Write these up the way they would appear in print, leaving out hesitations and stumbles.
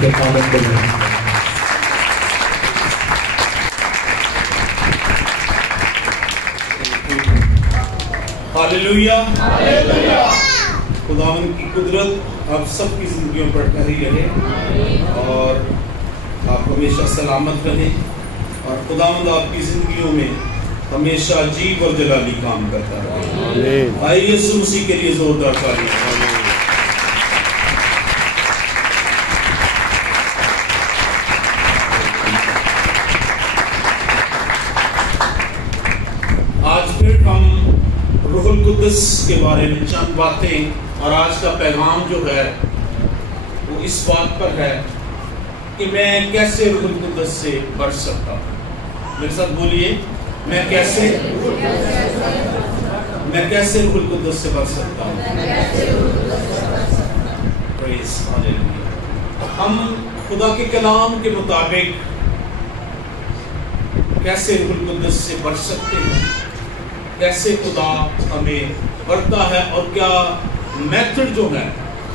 کے پابند بنائیں۔ ہاللیلویا، خداوند کی قدرت آپ سب کی زندگیوں پر ٹھہری رہے اور آپ ہمیشہ سلامت رہیں، اور خداوند آپ کی زندگیوں میں ہمیشہ عجیب اور جلالی کام کرتا رہے۔ آئیے یسوع مسیح کے لیے زوردار تالیاں۔ آج پھر ہم روح القدس کے بارے میں چند باتیں، اور آج کا پیغام جو ہے وہ اس بات پر ہے کہ میں کیسے روح القدس سے بچ سکتا ہوں۔ میرے ساتھ بولیے، میں کیسے روح القدس سے بچ سکتا ہوں۔ پریز ہاللیلویا۔ ہم خدا کے کلام کے مطابق کیسے روح القدس سے بچ سکتے ہیں، کیسے خدا ہمیں بڑھتا ہے، اور کیا میتھڈ جو ہے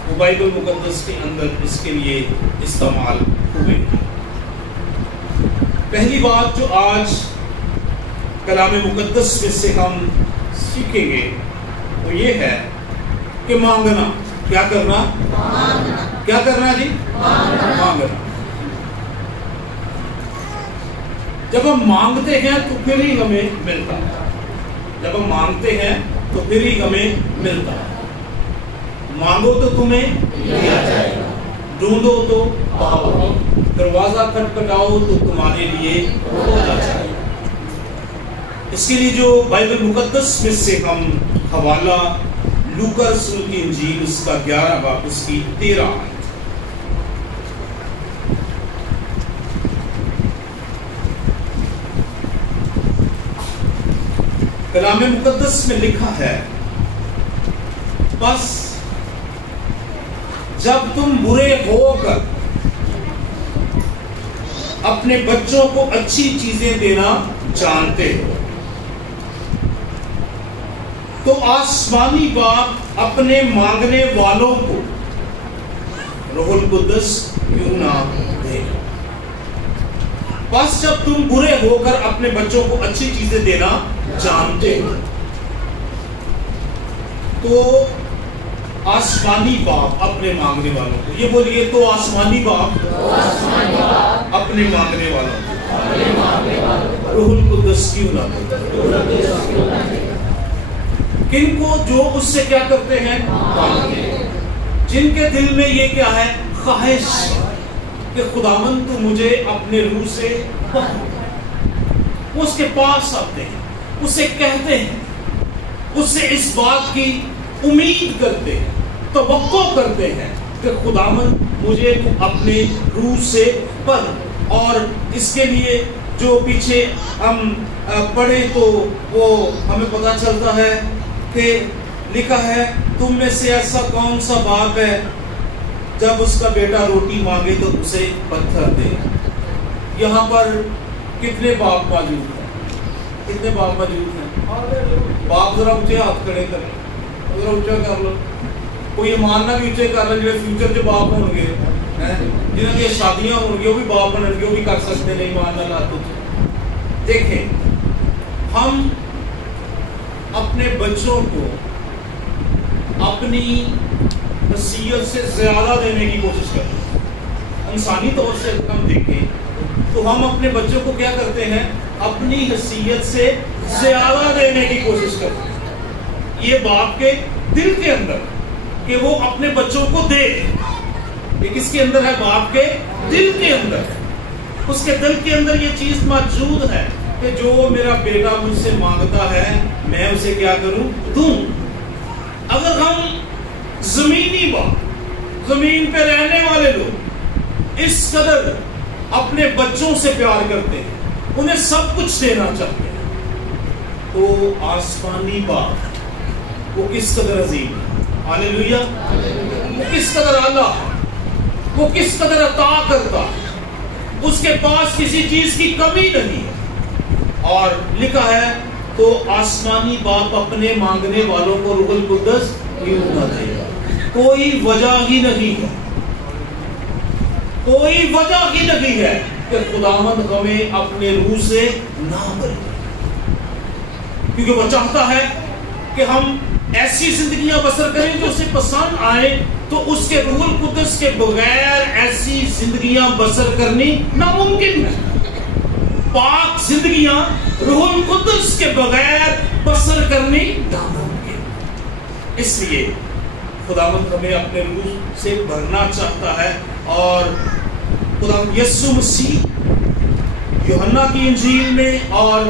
وہ بائبل مقدس کے اندر اس کے لیے استعمال ہوئے۔ پہلی بات جو آج کلام مقدس میں سے ہم سیکھیں گے وہ یہ ہے کہ مانگنا، کیا کرنا، کیا کرنا جی، مانگنا۔ جب ہم مانگتے ہیں تو پھر ہی ہمیں ملتا ہے، جب ہم مانگتے ہیں تو پھر ہی ہمیں ملتا ہے۔ مانگو تو تمہیں دیا جائے گا، ڈھونڈو تو پاؤ گے، دروازہ کھٹکھٹاؤ تو تمہارے لیے کھولا جائے گا۔ اس کے لیے جو بائبل مقدس میں سے ہم حوالہ لوکا رسول کی انجیل اس کا 11 باب اس کی 13 آیت۔ کلام مقدس میں لکھا ہے، بس جب تم برے ہو کر اپنے بچوں کو اچھی چیزیں دینا جانتے ہو تو آسمانی باپ اپنے مانگنے والوں کو روح القدس کیوں نہ دے گا۔ بس جب تم برے ہو کر اپنے بچوں کو اچھی چیزیں دینا جانتے ہو تو آسمانی باپ اپنے مانگنے والوں کو، یہ بولیے، تو آسمانی باپ اپنے مانگنے والوں کو روح القدس کیوں نہ دے؟ کن کو؟ جو اس سے کیا کرتے ہیں، جن کے دل میں یہ کیا ہے، خواہش کہ خداوند تو مجھے اپنے روح سے وہ اس کے پاس آتے ہیں، اسے کہتے ہیں، اس سے اس بات کی امید کرتے ہیں، توقع کرتے ہیں کہ خداوند مجھے تو اپنے روح سے پر۔ اور اس کے لیے جو پیچھے ہم پڑھیں تو وہ ہمیں پتہ چلتا ہے کہ لکھا ہے، تم میں سے ایسا کون سا باپ ہے جب اس کا بیٹا روٹی مانگے تو اسے پتھر دے؟ یہاں پر کتنے باپ موجود ہیں؟ کتنے باپ موجود ہیں؟ باپ ذرا اونچے ہاتھ کھڑے کریں، ذرا اونچا کر لو، کوئی یہ ماننا بھی اونچے کر لو، جو فیوچر جو باپ ہوں گے، جنہوں کی شادیاں ہوں گی وہ بھی باپ بنیں گے، وہ بھی کر سکتے نہیں ماننا لاتو۔ دیکھیں، ہم اپنے بچوں کو اپنی حیثیت سے زیادہ دینے کی کوشش کرتے ہیں۔ انسانی طور سے ہم دیکھیں تو ہم اپنے بچوں کو کیا کرتے ہیں، اپنی حیثیت سے زیادہ دینے کی کوشش کرتے ہیں۔ یہ باپ کے دل کے اندر کہ وہ اپنے بچوں کو دے، یہ کس کے اندر ہے؟ باپ کے دل کے اندر ہے۔ اس کے دل کے اندر یہ چیز موجود ہے کہ جو میرا بیٹا مجھ سے مانگتا ہے میں اسے کیا کروں، دوں۔ اگر ہم زمینی باپ، زمین پہ رہنے والے لوگ اس قدر اپنے بچوں سے پیار کرتے ہیں، انہیں سب کچھ دینا چاہتے ہیں، تو آسمانی باپ وہ کس قدر عظیم ہے، ہاللیلویا، وہ کس قدر اعلیٰ ہے، وہ کس قدر عطا کرتا ہے، اس کے پاس کسی چیز کی کمی نہیں ہے۔ اور لکھا ہے، تو آسمانی باپ اپنے مانگنے والوں کو روح القدس کیوں نہ دے گا؟ کوئی وجہ ہی نہیں ہے، کوئی وجہ ہی نہیں ہے کہ خداوند ہمیں اپنے روح سے نہ بھرے، کیونکہ وہ چاہتا ہے کہ ہم ایسی زندگیاں بسر کریں جو اسے پسند آئے، تو اس کے روح القدس کے بغیر ایسی زندگیاں بسر کرنی ناممکن ہے۔ پاک زندگیاں روح القدس کے بغیر بسر کرنی ناممکن۔ اس لیے خداوند ہمیں اپنے روح سے بھرنا چاہتا ہے، اور خداوند یسوع مسیح یوحنا کی انجیل میں اور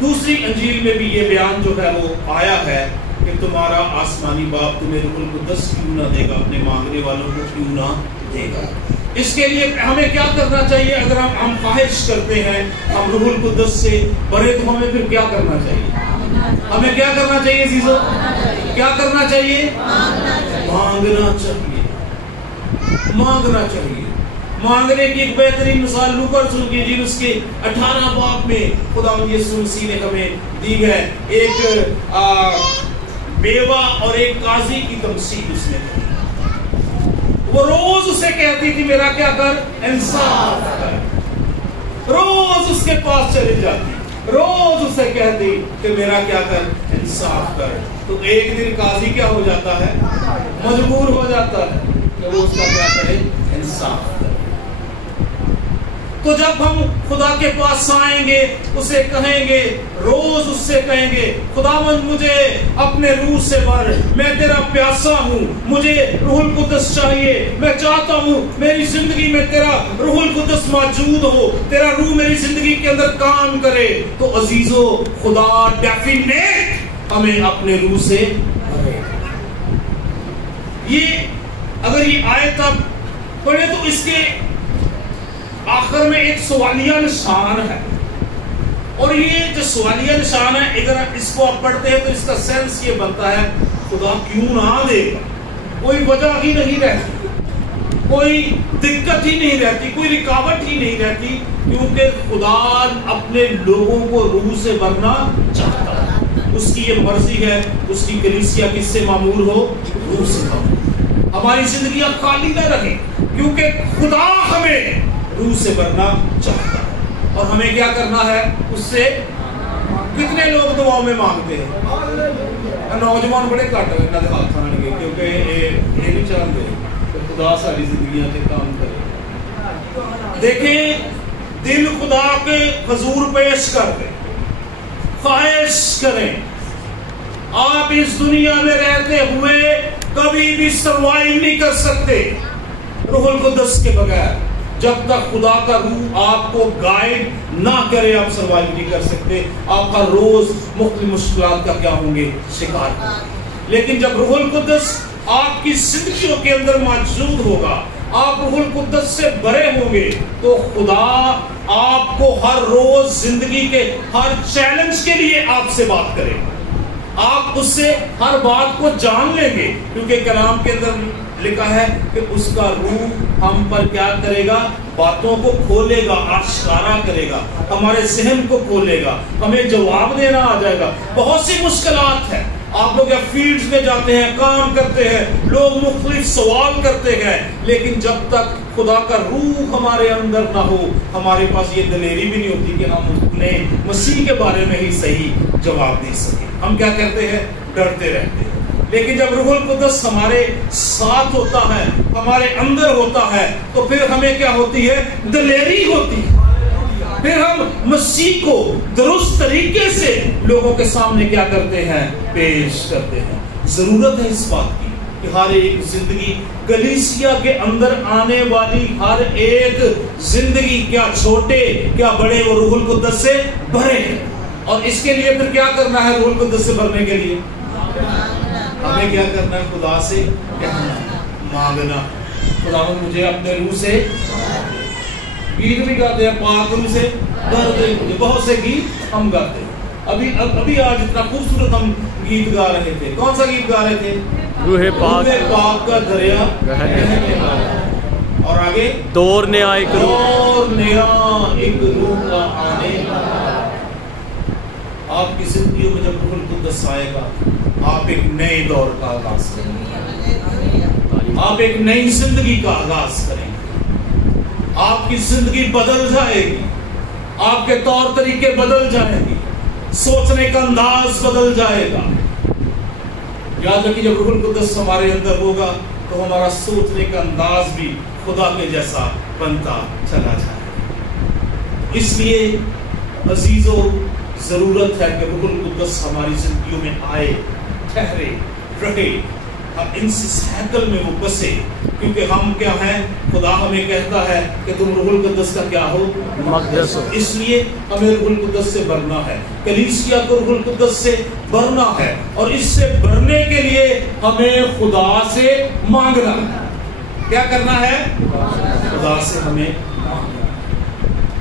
دوسری انجیل میں بھی یہ بیان جو ہے وہ آیا ہے کہ تمہارا آسمانی باپ تمہیں روح القدس کیوں نہ دے گا، اپنے مانگنے والوں کو کیوں نہ دے گا۔ اس کے لیے ہمیں کیا کرنا چاہیے؟ اگر ہم خواہش کرتے ہیں ہم روح القدس سے بھرے، تو ہمیں پھر کیا کرنا چاہیے؟ ہمیں کیا کرنا چاہیے عزیزو؟ کیا کرنا چاہیے؟ مانگنا چاہیے، مانگنا چاہیے۔ مانگنے کی ایک بہترین مثال لوکا رسول کی انجیل اس کے 18 باب میں خداوند یسوع مسیح نے ہمیں دی ہے۔ ایک بیوہ اور ایک قاضی کی تمثیل اس نے دی۔ وہ روز اسے کہتی تھی میرا کیا کر، انصاف کر۔ روز اس کے پاس چلی جاتی، روز اسے کہتی کہ میرا کیا کر، انصاف کر۔ تو ایک دن قاضی کیا ہو جاتا ہے؟ مجبور ہو جاتا ہے کہ وہ اس کا کیا کرے، انصاف کرے۔ تو جب ہم خدا کے پاس آئیں گے، اسے کہیں گے، روز اس سے کہیں گے خداوند مجھے اپنے روح سے بھر، میں تیرا پیاسا ہوں، مجھے روح القدس چاہیے، میں چاہتا ہوں میری زندگی میں تیرا روح القدس موجود ہو، تیرا روح میری زندگی کے اندر کام کرے۔ تو عزیزو خدا ڈیفینیٹ ہمیں اپنے روح سے بھرے۔ یہ اگر یہ آیت آپ پڑھیں تو اس کے آخر میں ایک سوالیہ نشان ہے، اور یہ جو سوالیہ نشان ہے اگر اس کو آپ پڑھتے ہیں تو اس کا سینس یہ بنتا ہے خدا کیوں نہ دے گا۔ کوئی وجہ ہی نہیں رہتی، کوئی دقت ہی نہیں رہتی، کوئی رکاوٹ ہی نہیں رہتی، کیونکہ خدا اپنے لوگوں کو روح سے بھرنا چاہتا ہے۔ اس کی یہ مرضی ہے، اس کی کلیسیا کس سے معمور ہو؟ روح سے معمور۔ ہماری زندگیاں خالی نہ رہیں، کیونکہ خدا ہمیں روح سے بھرنا چاہتا ہے۔ اور ہمیں کیا کرنا ہے اس سے؟ کتنے لوگ دعاؤں میں مانگتے ہیں؟ نوجوان بڑے کٹ ہاتھ آنے گے، کیونکہ یہ بھی چاہتے ہیں کہ خدا ساری زندگیاں سے کام کرے۔ دیکھیں دل خدا کے حضور پیش کر دیں، خواہش کریں۔ آپ اس دنیا میں رہتے ہوئے کبھی بھی سروائیو نہیں کر سکتے روح القدس کے بغیر۔ جب تک خدا کا روح آپ کو گائیڈ نہ کرے آپ سروائیو نہیں کر سکتے۔ آپ ہر روز مختلف مشکلات کا کیا ہوں گے؟ شکار ہوں گے۔ لیکن جب روح القدس آپ کی زندگیوں کے اندر موجود ہوگا، آپ روح القدس سے بھرے ہوں گے، تو خدا آپ کو ہر روز زندگی کے ہر چیلنج کے لیے آپ سے بات کرے گا۔ آپ اس سے ہر بات کو جان لیں گے، کیونکہ کلام کے اندر لکھا ہے کہ اس کا روح ہم پر کیا کرے گا؟ باتوں کو کھولے گا، آشکارا کرے گا، ہمارے ذہن کو کھولے گا، ہمیں جواب دینا آ جائے گا۔ بہت سی مشکلات ہیں، آپ لوگ فیلڈز میں جاتے ہیں، کام کرتے ہیں، لوگ مختلف سوال کرتے ہیں، لیکن جب تک خدا کا روح ہمارے اندر نہ ہو، ہمارے پاس یہ دلیری بھی نہیں ہوتی کہ ہم اپنے مسیح کے بارے میں ہی صحیح جواب دے سکیں۔ ہم کیا کرتے ہیں؟ ڈرتے رہتے ہیں۔ لیکن جب روح القدس ہمارے ساتھ ہوتا ہے، ہمارے اندر ہوتا ہے، تو پھر ہمیں کیا ہوتی ہے؟ دلیری ہوتی ہے۔ پھر ہم مسیح کو درست طریقے سے لوگوں کے سامنے کیا کرتے ہیں؟ پیش کرتے ہیں۔ ضرورت ہے اس بات کی کہ ہر ایک زندگی، کلیسیا کے اندر آنے والی ہر ایک زندگی، کیا چھوٹے کیا بڑے، وہ روح القدس سے بھرے ہیں۔ اور اس کے لیے پھر کیا کرنا ہے؟ روح القدس سے بھرنے کے لیے ہمیں کیا کرنا ہے؟ خدا سے کہنا، مانگنا، خداوند مجھے اپنے روح سے، گیت بھی گاتے ہیں، پاک روح سے بھر دے مجھے، بہت سے گیت ہم گاتے ہیں۔ ابھی آج اتنا خوبصورت ہم گیت گا رہے تھے۔ کون سا گیت گا رہے تھے؟ روح پاک کا دریا بہنے والا، اور آگے دور نیا ایک روح کا آنے والا۔ آپ کی زندگیوں میں جب روح القدس آئے گا، آپ ایک نئے دور کا آغاز کریں گے، آپ ایک نئی زندگی کا آغاز کریں گے۔ آپ کی زندگی بدل جائے گی، آپ کے طور طریقے بدل جائیں گی، سوچنے کا انداز بدل جائے گا۔ یاد رکھیے جب روح القدس ہمارے اندر ہوگا تو ہمارا سوچنے کا انداز بھی خدا کے جیسا بنتا چلا جائے گا۔ اس لیے عزیزو ضرورت ہے کہ روح القدس ہماری زندگیوں میں آئے، ٹھہرے، رہے، اس ہیکل میں وہ بسے، کیونکہ ہم کیا ہیں؟ خدا ہمیں کہتا ہے کہ تم روح القدس کا کیا ہو؟ مقدس ہو۔ اس لیے ہمیں روح القدس سے بھرنا ہے، کلیسیا کو روح القدس سے بھرنا ہے، اور اس سے بھرنے کے لیے ہمیں خدا سے مانگنا ہے۔ کیا کرنا ہے؟ خدا سے ہمیں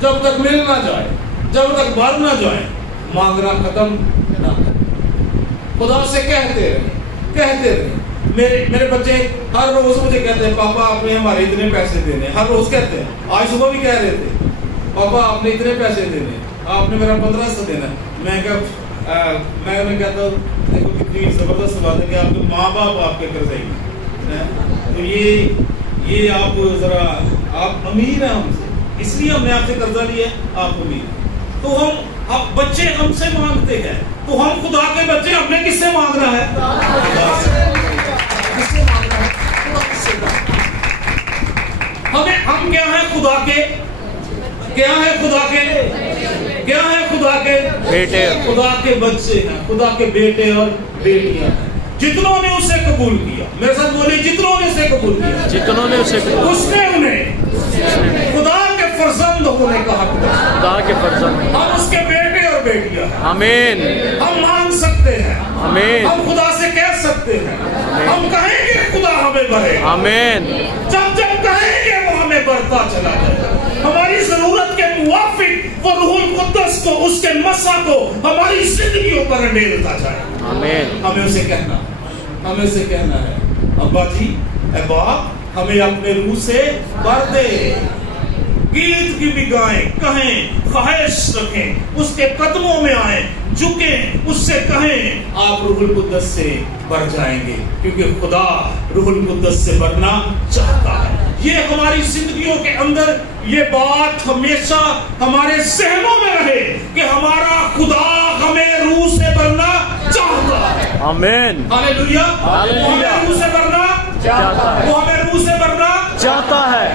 جب تک مل نہ جائے، جب تک بھر نہ جائے، مانگنا ختم نہ کریں۔ خدا سے کہتے رہے۔ میرے بچے ہر روز مجھے کہتے ہیں پاپا آپ نے ہمارے اتنے پیسے دینے، ہر روز کہتے ہیں، آج صبح بھی کہہ رہے تھے پاپا آپ نے اتنے پیسے دینے، آپ نے میرا 1500 دینا۔ میں انہیں کہتا ہوں دیکھو کتنی زبردست بات ہے کہ آپ کے ماں باپ آپ کے قرضائی ہیں، تو یہ آپ ذرا آپ امیر ہیں ہم سے، اس لیے ہم نے آپ سے قرضہ لیا ہے، آپ امیر ہیں۔ تو ہم بچے ہم سے مانگتے ہیں، تو ہم خدا کے بچے ہم نے کس سے مانگنا ہے؟ ہم کیا ہیں؟ خدا کے بیٹے، خدا کے بچے ہیں، خدا کے بیٹے اور بیٹیاں ہیں۔ جتنوں نے اسے قبول کیا، میرے ساتھ بولیے، جتنوں نے اسے قبول کیا، جتنوں نے اسے قبول، اس نے انہیں خدا کے فرزند ہونے کا حق دیا۔ خدا کے فرزند، ہم اس کے بیٹے اور بیٹیاں ہیں۔ آمین۔ ہم مانگ سکتے ہیں، آمین۔ ہم خدا سے کہہ سکتے ہیں، ہم کہیں گے خدا ہمیں بھرے، آمین۔ جب کہیں گے وہ ہمیں بڑھتا چلا جائے، ہماری ضرورت کے موافق وہ روح القدس کو، اس کے مسا کو ہماری زندگیوں پر ڈالتا جائے، آمین۔ ہمیں اسے کہنا ہے ابا جی، اے باپ ہمیں اپنے روح سے بھر دے، گیت کی بھی گائیں، کہیں، خواہش رکھیں، اس کے قدموں میں آئیں، جھکیں، اس سے کہیں آپ روح القدس سے بھر جائیں گے، کیونکہ خدا روح القدس سے بھرنا چاہتا ہے۔ یہ ہماری زندگیوں کے اندر یہ بات ہمیشہ ہمارے ذہنوں میں رہے کہ ہمارا خدا ہمیں روح سے بھرنا چاہتا ہے، آمین، ہاللیلویا۔ وہ ہمیں روح سے بھرنا چاہتا ہے، وہ ہمیں روح سے بھرنا چاہتا ہے،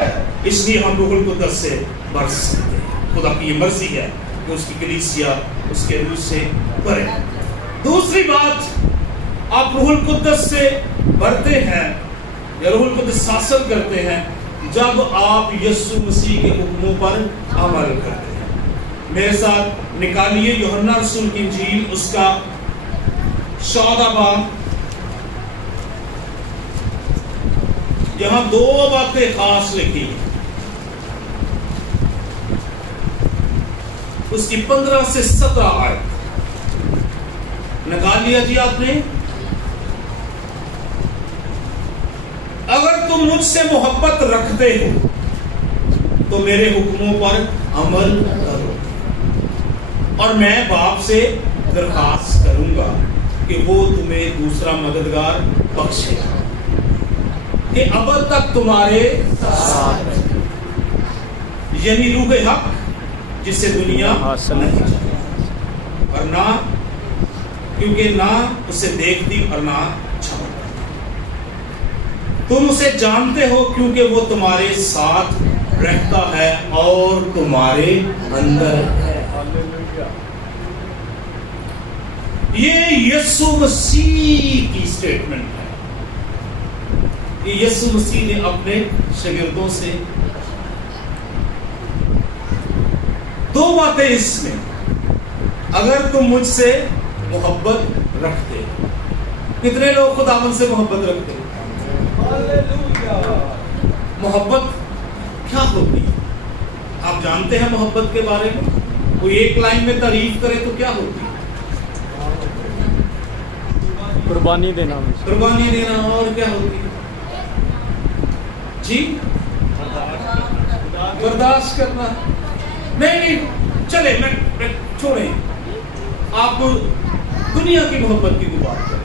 اس لیے ہم روح القدس سے بھر سکتے ہیں۔ خدا کی یہ مرضی ہے کہ اس کی کلیسیا اس کے روح سے بھرے۔ دوسری بات، آپ روح القدس سے بھرتے ہیں یا روح القدس حاصل کرتے ہیں جب آپ یسوع مسیح کے حکموں پر عمل کرتے ہیں۔ میرے ساتھ نکالیے یوحنا رسول کی انجیل، اس کا 14 باب۔ یہاں 2 باتیں خاص لکھی، اس کی 15 سے 17 آیت نکال لیا جی آپ نے۔ اگر تم مجھ سے محبت رکھتے ہو تو میرے حکموں پر عمل کرو، اور میں باپ سے درخواست کروں گا کہ وہ تمہیں دوسرا مددگار بخشے کہ ابد تک تمہارے ساتھ، یعنی روح حق جسے دنیا نہیں چاہتی، اور نہ کیونکہ نہ اسے دیکھتی اور نہ چھپتی، تم اسے جانتے ہو کیونکہ وہ تمہارے ساتھ رہتا ہے اور تمہارے اندر ہے۔ یہ یسوع مسیح کی سٹیٹمنٹ ہے، یہ یسوع مسیح نے اپنے شاگردوں سے 2 باتیں اس میں، اگر تم مجھ سے محبت رکھتے، کتنے لوگ خداوند سے محبت رکھتے؟ محبت کیا ہوتی ہے؟ آپ جانتے ہیں محبت کے بارے میں؟ کوئی ایک لائن میں تعریف کرے تو کیا ہوتی ہے؟ قربانی دینا، قربانی دینا، اور کیا ہوتی ہے جی؟ برداشت کرنا۔ نہیں چلے میں چھوڑیں، آپ دنیا کی محبت کی بات کریں،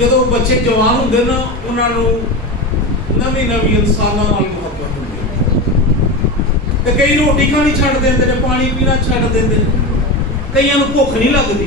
ਜਦੋਂ ਬੱਚੇ ਜਵਾਨ ਹੁੰਦੇ ਨਾ, ਉਹਨਾਂ ਨੂੰ ਨਵੀਂ ਨਵੀਂ ਇਨਸਾਨਾਂ ਨਾਲ ਮੁਹੱਬਤ ਹੁੰਦੀ ਹੈ, ਤੇ ਕਈ ਰੋਟੀ ਖਾਣੀ ਛੱਡ ਦਿੰਦੇ ਨੇ, ਪਾਣੀ ਪੀਣਾ ਛੱਡ ਦਿੰਦੇ ਨੇ, ਕਈਆਂ ਨੂੰ ਭੁੱਖ ਨਹੀਂ ਲੱਗਦੀ।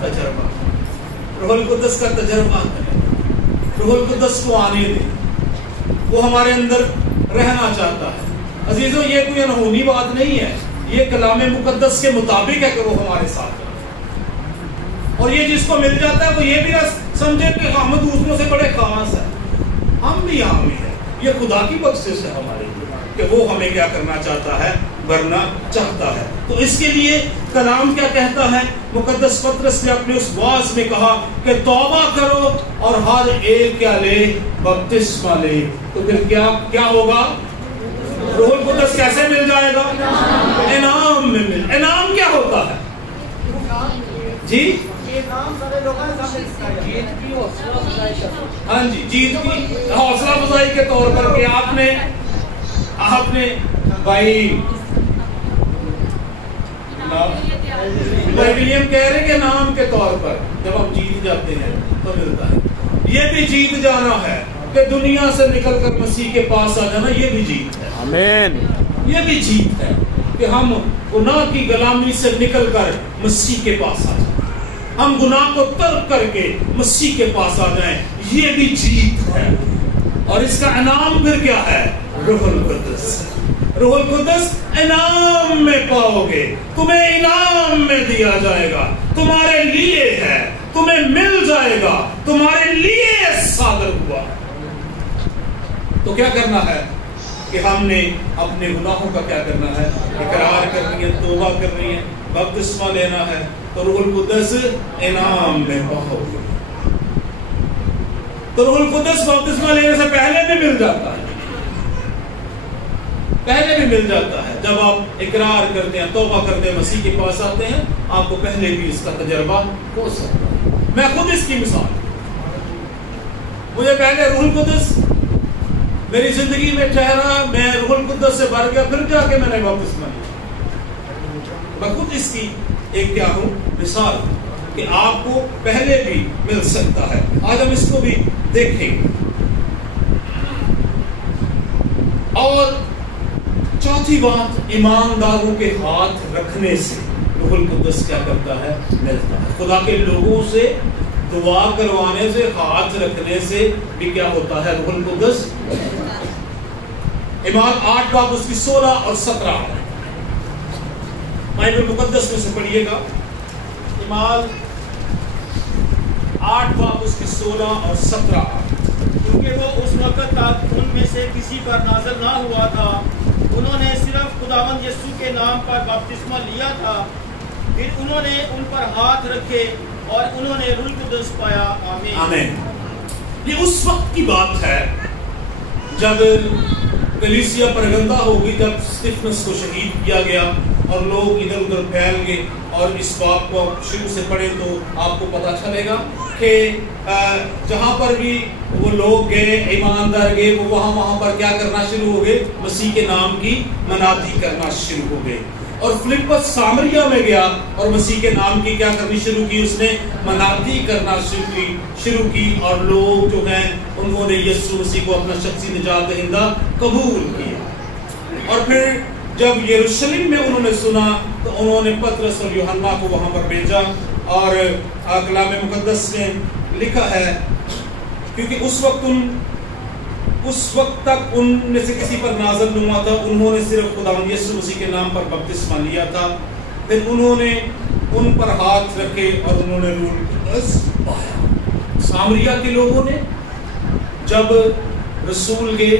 تجربہ. روح القدس کا تجربہ کریں. روح القدس کو آنے دیں. وہ ہمارے اندر رہنا چاہتا ہے. عزیزوں یہ کوئی انہونی بات نہیں ہے، یہ کلام مقدس کے مطابق ہے کہ وہ ہمارے ساتھ ہے. اور یہ جس کو مل جاتا ہے وہ یہ بھی نہ سمجھے کہ ہم دوسروں سے بڑے خاص ہیں. ہم بھی عام ہی ہیں. یہ خدا کی بخشش ہے ہمارے لیے کہ وہ ہمیں کیا کرنا چاہتا ہے؟ بھرنا چاہتا ہے. تو اس کے لیے کلام کیا کہتا ہے؟ مقدس پطرس نے اپنے اس واعظ میں کہا کہ توبہ کرو اور ہر ایک کیا لے؟ بپتسمہ لے. تو پھر کیا ہوگا؟ روح القدس کیسے مل جائے گا؟ انعام میں مل. انعام کیا ہوتا ہے جی؟ ہاں جی، جیت کی حوصلہ افزائی کے طور پر کہ آپ نے بھائی ولیم کہہ رہے کہ نام کے طور پر جب ہم جیت جاتے ہیں تو ملتا ہے. یہ بھی جیت جانا ہے کہ دنیا سے نکل کر مسیح کے پاس آ جانا. یہ بھی جیت ہے. آمین. یہ بھی جیت ہے کہ ہم گناہ کی غلامی سے نکل کر مسیح کے پاس آ جائیں. ہم گناہ کو ترک کر کے مسیح کے پاس آ جائیں. یہ بھی جیت ہے. اور اس کا انعام پھر کیا ہے؟ روح القدس. روح القدس انعام میں پاؤ گے. تمہیں انعام میں دیا جائے گا. تمہارے لیے ہے. تمہیں مل جائے گا. تمہارے لیے صادر ہوا. تو کیا کرنا ہے کہ ہم نے اپنے گناہوں کا کیا کرنا ہے؟ اقرار کرنی ہے، توبہ کرنی ہے، بپتسمہ لینا ہے. تو روح القدس انعام میں پاؤ گے. تو روح القدس بپتسمہ لینے سے پہلے بھی مل جاتا ہے. پہلے بھی مل جاتا ہے. جب آپ اقرار کرتے ہیں، توبہ کرتے ہیں، مسیح کے پاس آتے ہیں، آپ کو پہلے بھی اس کا تجربہ ہو سکتا ہے. میں خود اس کی مثال. مجھے پہلے روح القدس میری زندگی میں ٹھہرا، میں روح القدس سے بھر گیا، پھر جا کے میں نے بپتسمہ لیا. میں خود اس کی ایک کیا ہوں؟ مثال کہ آپ کو پہلے بھی مل سکتا ہے. آج ہم اس کو بھی دیکھیں گے. اور چوتھی بات، ایمانداروں کے ہاتھ رکھنے سے روح القدس کیا کرتا ہے؟ ملتا ہے. خدا کے لوگوں سے دعا کروانے سے، ہاتھ رکھنے سے بھی کیا ہوتا ہے؟ روح القدس. اعمال 8 باب اس کی 16 اور 17 بائبل مقدس میں سے پڑھیے گا. اعمال 8 باب اس کی 16 اور 17. کیونکہ وہ اس وقت تک ان میں سے کسی پر نازل نہ ہوا تھا. انہوں نے صرف خداوند یسوع کے نام پر بپتسمہ لیا تھا. پھر انہوں نے ان پر ہاتھ رکھے اور انہوں نے روح القدس پایا. آمین. آمین. یہ اس وقت کی بات ہے جب کلیسیا پرگندہ ہوگی، جب اسطفنس کو شہید کیا گیا اور لوگ ادھر ادھر پھیل گئے. اور اس بات کو شروع سے پڑھیں تو آپ کو پتہ چلے گا کہ جہاں پر بھی وہ لوگ گئے، ایماندار گئے، وہ وہاں پر کیا کرنا شروع ہو گئے؟ مسیح کے نام کی منادی کرنا شروع ہو گئے. اور فلپس سامریہ میں گیا اور مسیح کے نام کی کیا کرنی شروع کی؟ اس نے منادی کرنا شروع کی. اور لوگ جو ہیں انہوں نے یسوع مسیح کو اپنا شخصی نجات دہندہ قبول کیا. اور پھر جب یروشلم میں انہوں نے سنا تو انہوں نے پطرس اور یوحنا کو وہاں پر بھیجا. اور کلام مقدس میں لکھا ہے کیونکہ اس وقت تک ان میں سے کسی پر نازل نہیں ہوا تھا. انہوں نے صرف خداوند یسوع مسیح کے نام پر بپتسمہ لیا تھا. پھر انہوں نے ان پر ہاتھ رکھے اور انہوں نے روح القدس پایا. سامریہ کے لوگوں نے جب رسول گئے،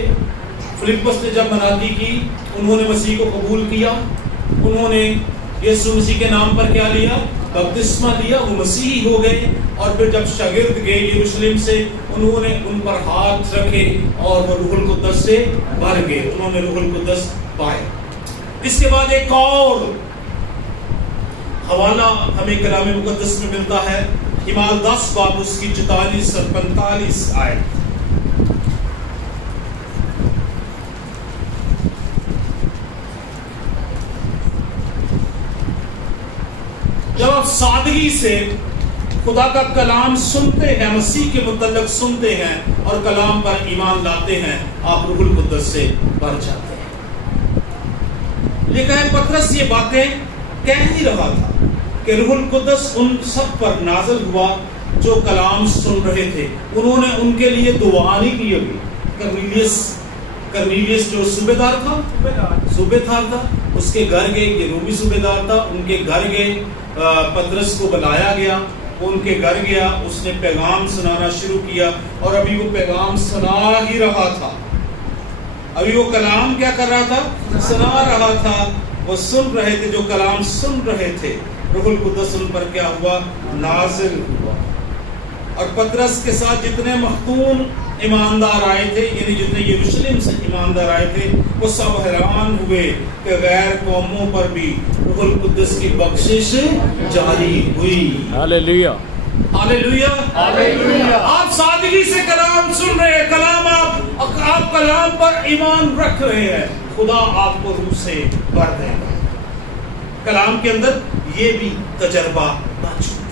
فلپس نے جب منادی کی، انہوں نے مسیح کو قبول کیا. انہوں نے یسوع مسیح کے نام پر کیا لیا؟ بپتسمہ لیا. وہ مسیحی ہو گئے. اور پھر جب شاگرد گئے یروشلم سے، انہوں نے ان پر ہاتھ رکھے اور وہ روح القدس سے بھر گئے. انہوں نے روح القدس پایا. اس کے بعد ایک اور حوالہ ہمیں کلام مقدس میں ملتا ہے. اعمال 10 باب اس کی 44 اور 45 آیت. جب آپ سادگی سے خدا کا کلام سنتے ہیں، مسیح کے متعلق سنتے ہیں اور کلام پر ایمان لاتے ہیں، آپ روح القدس سے بھر جاتے ہیں. لکھا ہے پطرس یہ باتیں کہہ ہی رہا تھا کہ روح القدس ان سب پر نازل ہوا جو کلام سن رہے تھے. انہوں نے ان کے لیے دعا نہیں کی ابھی. کرنیلیس جو صوبے دار تھا, اس کے گھر گئے. یہ رومی صوبے دار تھا, ان کے گھر گئے. پطرس کو بلایا گیا, ان کے گھر گیا, اس نے پیغام سنانا شروع کیا. اور ابھی وہ پیغام سنا ہی رہا تھا, ابھی وہ کلام کیا کر رہا تھا, سنا رہا تھا. وہ سن رہے تھے, جو کلام سن رہے تھے, روح القدس ان پر کیا ہوا, نازل ہوا. اور پطرس کے ساتھ جتنے مختون ایماندار آئے تھے, یعنی جتنے یروشلم سے ایماندار آئے تھے, وہ سب حیران ہوئے کہ غیر قوموں پر بھی روح القدس کی بخشش جاری ہوئی. ہاللیلویہ, ہاللیلویہ, ہاللیلویہ. آپ سادگی سے کلام سن رہے ہیں, کلام آپ کلام پر ایمان رکھ رہے ہیں, خدا آپ کو روح سے بھر دے گا. کلام کے اندر یہ بھی تجربہ موجود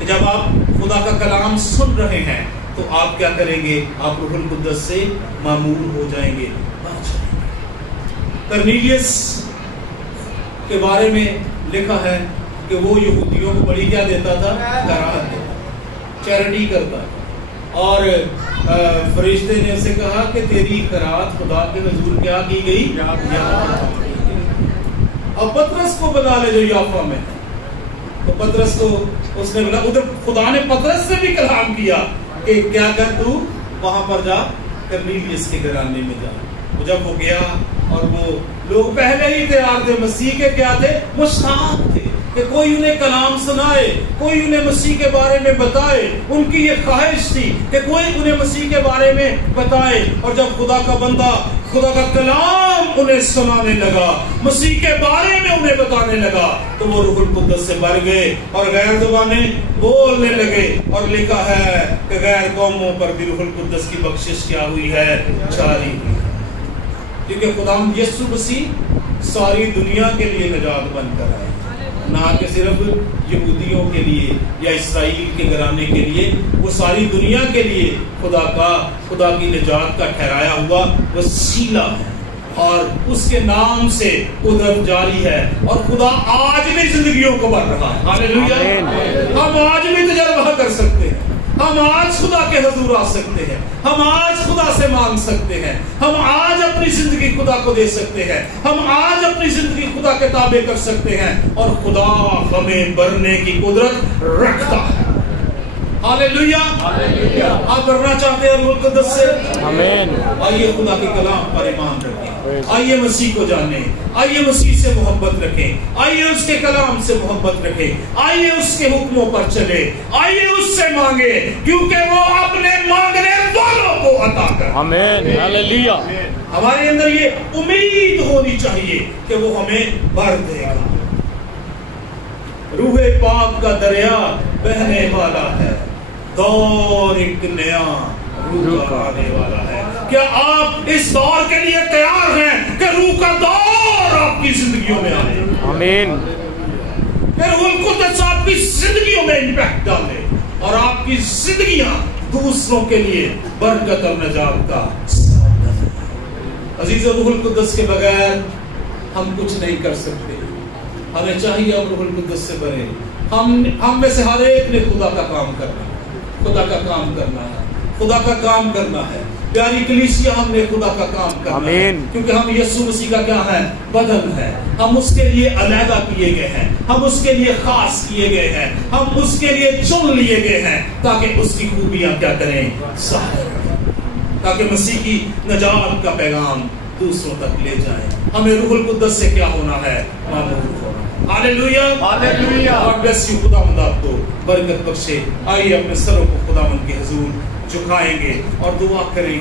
ہے. جب آپ خدا کا کلام سن رہے ہیں تو آپ کیا کریں گے, آپ روح القدس سے معمور ہو جائیں گے. کرنیلیس کے بارے میں لکھا ہے کہ وہ یہودیوں کو بڑی کیا دیتا تھا, خیرات دیتا, چیریٹی کرتا. اور فرشتے نے اسے کہا کہ تیری خیرات خدا کے حضور کیا کی گئی, اب پطرس کو بلا لے جو یافا میں. تو پطرس کو اس نے بلا, ادھر خدا نے پطرس سے بھی کلام کیا کہ کیا کر, تو وہاں پر جا, کرنیلیس کے گھرانے میں جا. جب وہ گیا, اور وہ لوگ پہلے ہی تیار تھے, مسیح کے کیا تھے, مشتاق تھے کہ کوئی انہیں کلام سنائے, کوئی انہیں مسیح کے بارے میں بتائے. ان کی یہ خواہش تھی کہ کوئی انہیں مسیح کے بارے میں بتائے. اور جب خدا کا بندہ خدا کا کلام انہیں سنانے لگا, مسیح کے بارے میں انہیں بتانے لگا, تو وہ روح القدس سے بھر گئے اور غیر زبانیں بولنے لگے. اور لکھا ہے کہ غیر قوموں پر بھی روح القدس کی بخشش کیا ہوئی ہے, جاری ہوئی. کیونکہ خدا یسوع مسیح ساری دنیا کے لیے نجات بن کر آئے, نہ کہ صرف یہودیوں کے لیے یا اسرائیل کے گھرانے کے لیے. وہ ساری دنیا کے لیے خدا کی نجات کا ٹھہرایا ہوا وسیلہ ہے, اور اس کے نام سے قدرت جاری ہے. اور خدا آج بھی زندگیوں کو بڑھ رہا ہے. ہاللیلویہ. ہم آج بھی تجربہ کر سکتے ہیں, ہم آج خدا کے حضور آ سکتے ہیں, ہم آج خدا سے مانگ سکتے ہیں, ہم آج اپنی زندگی خدا کو دے سکتے ہیں, ہم آج اپنی زندگی خدا کے تابع کر سکتے ہیں, اور خدا ہمیں بھرنے کی قدرت رکھتا ہے. ہاللیلویہ. آپ بھرنا چاہتے ہیں روح القدس سے؟ آمین. آئیے خدا کے کلام پر ایمان رکھیں, آئیے مسیح کو جانیں, آئیے مسیح سے محبت رکھیں, آئیے اس کے کلام سے محبت رکھیں, آئیے اس کے حکموں پر چلے, آئیے اس سے مانگے, کیونکہ وہ اپنے مانگنے والوں کو عطا کرے. آمین. ہاللیلویہ. ہمارے اندر یہ امید ہونی چاہیے کہ وہ ہمیں بھر دے گا. روح پاک کا دریا بہنے والا ہے, دور ایک نیا روح کا آنے والا ہے. کیا آپ اس دور کے لیے تیار ہیں کہ روح کا دور آپ کی زندگیوں میں آئے؟ آمین. کہ روح القدس آپ کی زندگیوں میں امپیکٹ ڈالے, اور آپ کی زندگیاں دوسروں کے لیے برکت اور نجات کا سبب بنے. عزیزو, روح القدس کے بغیر ہم کچھ نہیں کر سکتے. ہمیں چاہیے ہم روح القدس سے بھریں. ہم میں سے ہر ایک نے خدا کا کام کرنا ہے, خدا کا کام کرنا ہے, خدا کا کام کرنا ہے. پیاری کلیسیا, ہم نے خدا کا کام کرنا ہے, کیونکہ ہم یسوع مسیح کا کیا ہے, بدن ہے. ہم اس کے لیے علیحدہ کیے گئے ہیں, ہم اس کے لیے خاص کیے گئے ہیں, ہم اس کے لیے چن لیے گئے ہیں, تاکہ اس کی خوبیاں کیا کریں, ظاہر کریں, تاکہ مسیح کی نجات کا پیغام دوسروں تک لے جائیں. ہمیں روح القدس سے کیا ہونا ہے, معمور ہونا. ہاللیلویہ. ہاللیلویہ. اور بلیس یو. خداوند آپ کو برکت بخشے. آئیے اپنے سروں کو خداوند کے حضور جھکائیں گے اور دعا کریں گے.